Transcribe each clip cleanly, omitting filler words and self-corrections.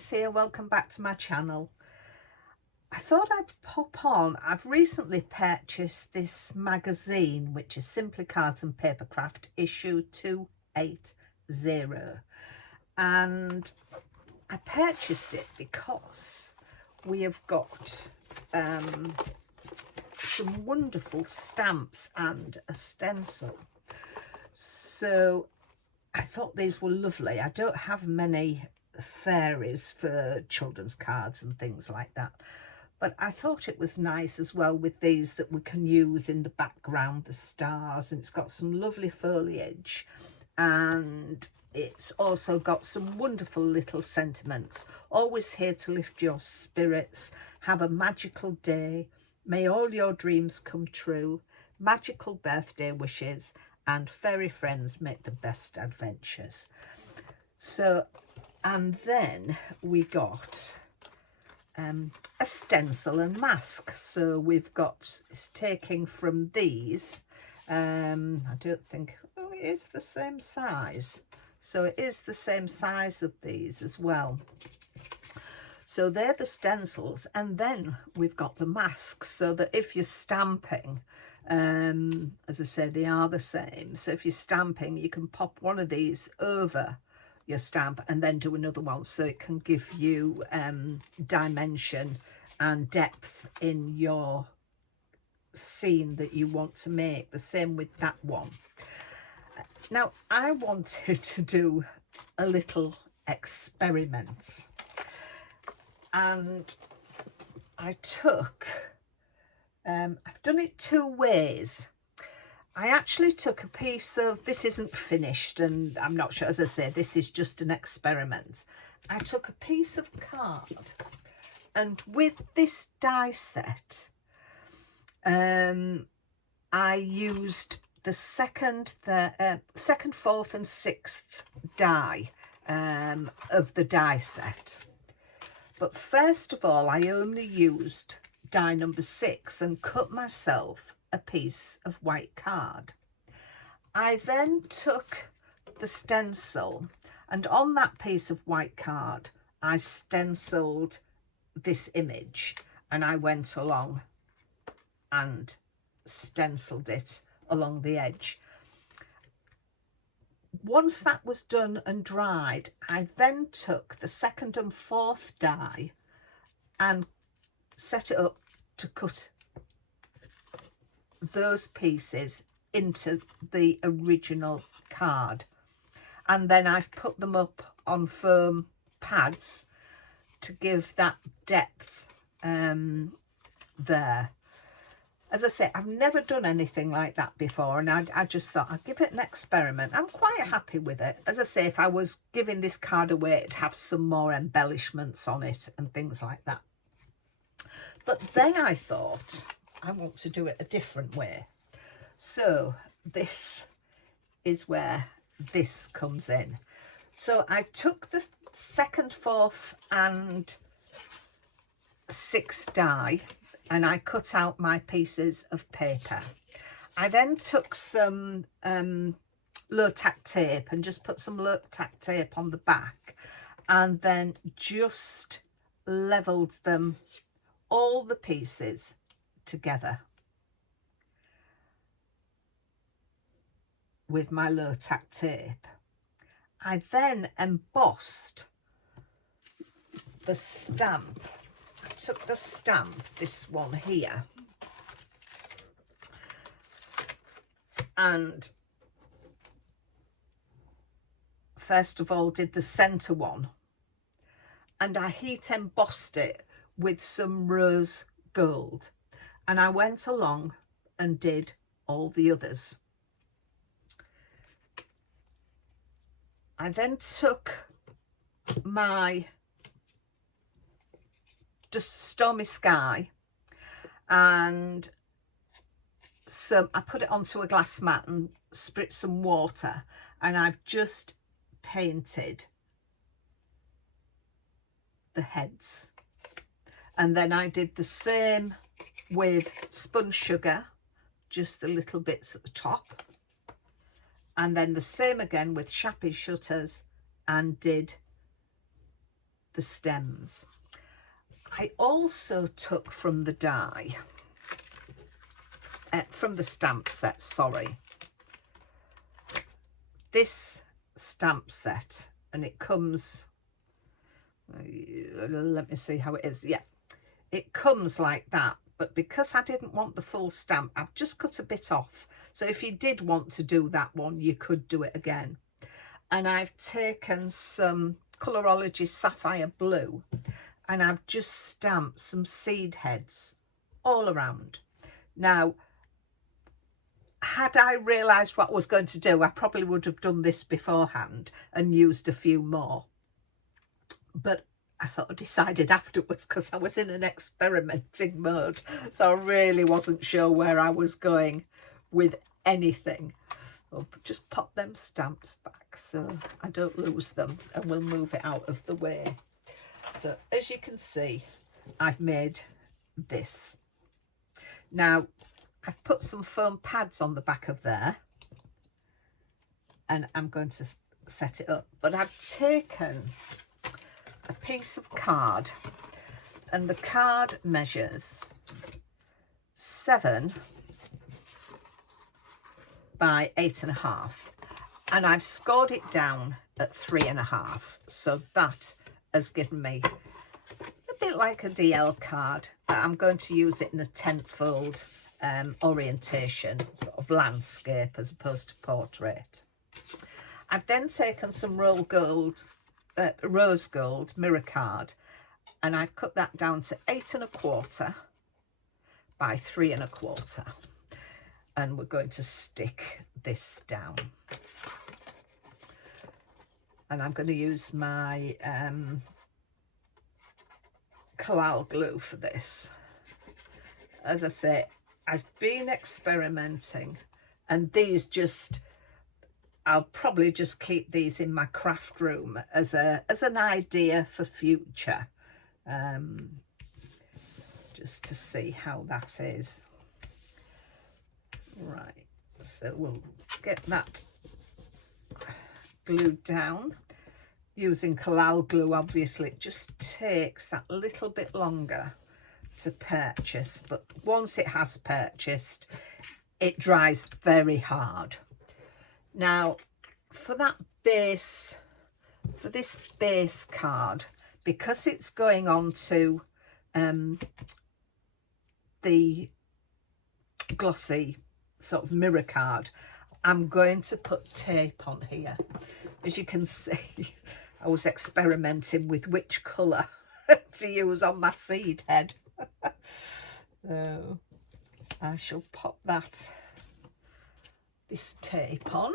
Denise here, welcome back to my channel. I thought I'd pop on. I've recently purchased this magazine, which is Simply Cards and Papercraft, issue 280. And I purchased it because we have got some wonderful stamps and a stencil. So I thought these were lovely. I don't have many fairies for children's cards and things like that, but I thought it was nice as well with these that we can use in the background, the stars, and it's got some lovely foliage, and it's also got some wonderful little sentiments. Always here to lift your spirits, have a magical day, may all your dreams come true, magical birthday wishes, and fairy friends make the best adventures. So, and then we got a stencil and mask. So we've got, it's taking from these, I don't think, oh, it is the same size. So it is the same size of these as well. So they're the stencils, and then we've got the masks, so that if you're stamping, as I said, they are the same. So if you're stamping, you can pop one of these over your stamp and then do another one, so it can give you dimension and depth in your scene that you want to make. The same with that one. Now I wanted to do a little experiment, and I took I've done it two ways. I actually took a piece of, this isn't finished and I'm not sure, as I say, this is just an experiment. I took a piece of card, and with this die set, I used the second, fourth and sixth die of the die set. But first of all, I only used die number 6 and cut myself a piece of white card. I then took the stencil, and on that piece of white card I stenciled this image, and I went along and stenciled it along the edge. Once that was done and dried, I then took the second and fourth die and set it up to cut those pieces into the original card, and then I've put them up on foam pads to give that depth there. As I say, I've never done anything like that before, and I just thought I'd give it an experiment. I'm quite happy with it. As I say, if I was giving this card away, it'd have some more embellishments on it and things like that. But then I thought, I want to do it a different way. So this is where this comes in. So I took the second, fourth and sixth die, and I cut out my pieces of paper. I then took some low-tack tape and just put some low-tack tape on the back, and then just levelled them, all the pieces together with my low-tack tape. I then embossed the stamp. I took the stamp, this one here, and first of all did the centre one, and I heat embossed it with some rose gold, and I went along and did all the others. I then took my just Stormy Sky, and I put it onto a glass mat and spritz some water, and I've just painted the heads. And then I did the same with spun sugar, just the little bits at the top, and then the same again with chappy shutters, and did the the stems. I also took from the die, from the stamp set, sorry, this stamp set, and it comes, let me see how it is. Yeah, it comes like that, but because I didn't want the full stamp, I've just cut a bit off. So if you did want to do that one, you could do it again. And I've taken some Colourology Sapphire Blue, and I've just stamped some seed heads all around. Now, had I realised what I was going to do, I probably would have done this beforehand and used a few more. But I sort of decided afterwards, because I was in an experimenting mode, so I really wasn't sure where I was going with anything. I'll just pop them stamps back so I don't lose them, and we'll move it out of the way. So as you can see, I've made this. Now, I've put some foam pads on the back of there, and I'm going to set it up. But I've taken a piece of card, and the card measures 7 by 8.5, and I've scored it down at 3.5. So that has given me a bit like a DL card. I'm going to use it in a tenfold orientation, sort of landscape as opposed to portrait. I've then taken some rose gold mirror card, and I've cut that down to 8.25 by 3.25, and we're going to stick this down. And I'm going to use my Collal glue for this. As I say, I've been experimenting, and these just, I'll probably just keep these in my craft room as an idea for future, just to see how that is. Right, so we'll get that glued down. Using Collal glue, obviously it just takes that little bit longer to purchase, but once it has purchased, it dries very hard. Now, for that base, for this base card, because it's going on to the glossy sort of mirror card, I'm going to put tape on here. As you can see, I was experimenting with which colour to use on my seed head. So I shall pop this tape on.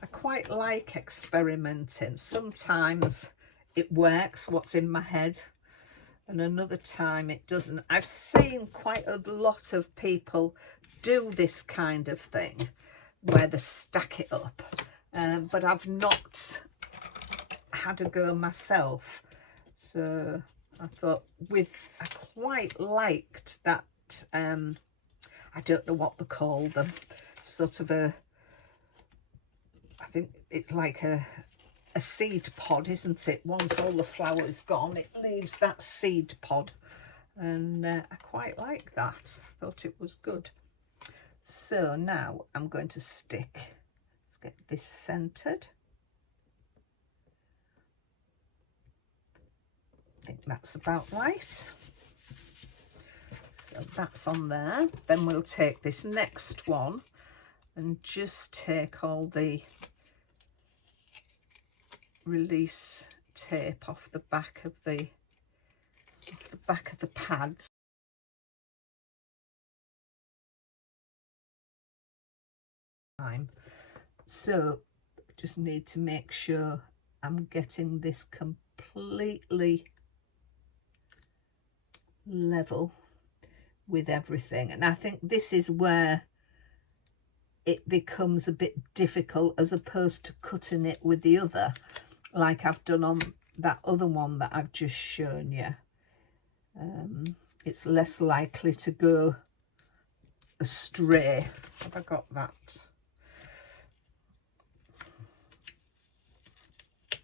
I quite like experimenting. Sometimes it works, what's in my head, and another time it doesn't. I've seen quite a lot of people do this kind of thing where they stack it up, but I've not had a go myself. So I thought I quite liked that, I don't know what they call them, sort of I think it's like a seed pod, isn't it? Once all the flower's gone, it leaves that seed pod, and I quite like that. Thought it was good. So now I'm going to stick, let's get this centered. I think that's about right. So that's on there. Then we'll take this next one and just take all the release tape off the back of the pads. So just need to make sure I'm getting this completely level with everything, and I think this is where it becomes a bit difficult, as opposed to cutting it with the other like I've done on that other one that I've just shown you. It's less likely to go astray. Have I got that? I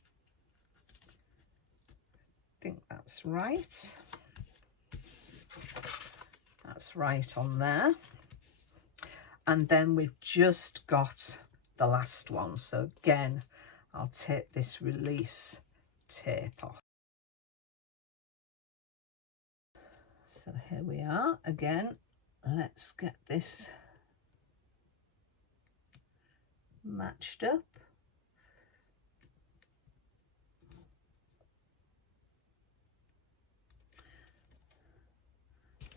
think that's right. That's right on there. And then we've just got the last one. So again, I'll take this release tape off. So here we are again. Let's get this matched up.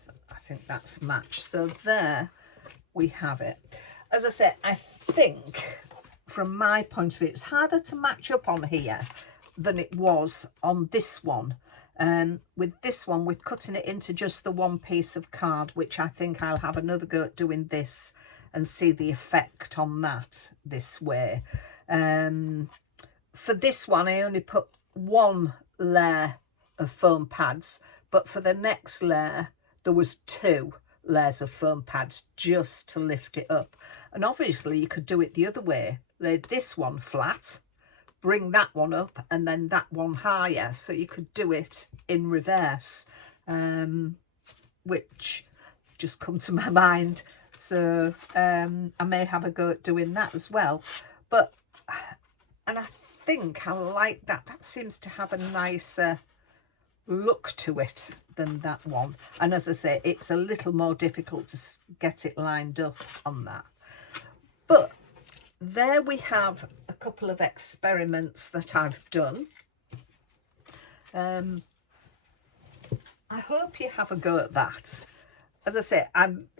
So I think that's matched. So there we have it. As I said, I think from my point of view, it's harder to match up on here than it was on this one. With this one, we're cutting it into just the one piece of card, which I think I'll have another go at doing this and see the effect on that this way. For this one, I only put one layer of foam pads, but for the next layer, there was 2 layers of foam pads just to lift it up. And obviously you could do it the other way, lay this one flat, bring that one up, and then that one higher, so you could do it in reverse, which just come to my mind. So I may have a go at doing that as well. But and I think I like that. That seems to have a nicer look to it than that one. And as I say, it's a little more difficult to get it lined up on that. But there we have a couple of experiments that I've done. I hope you have a go at that. As I say,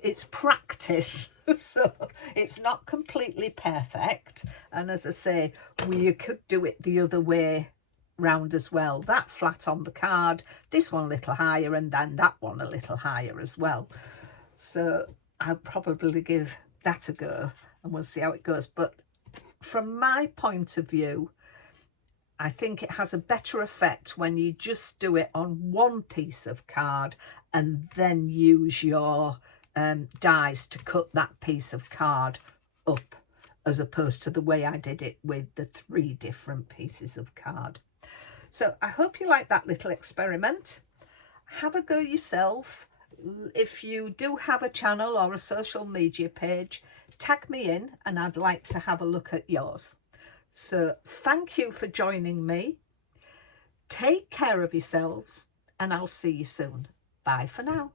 it's practice, so it's not completely perfect. And as I say, you could do it the other way round as well. That flat on the card, this one a little higher, and then that one a little higher as well. So I'll probably give that a go and we'll see how it goes. But from my point of view, I think it has a better effect when you just do it on one piece of card and then use your dies to cut that piece of card up, as opposed to the way I did it with the 3 different pieces of card. So I hope you like that little experiment. Have a go yourself. If you do have a channel or a social media page, tag me in and I'd like to have a look at yours. So thank you for joining me. Take care of yourselves and I'll see you soon. Bye for now.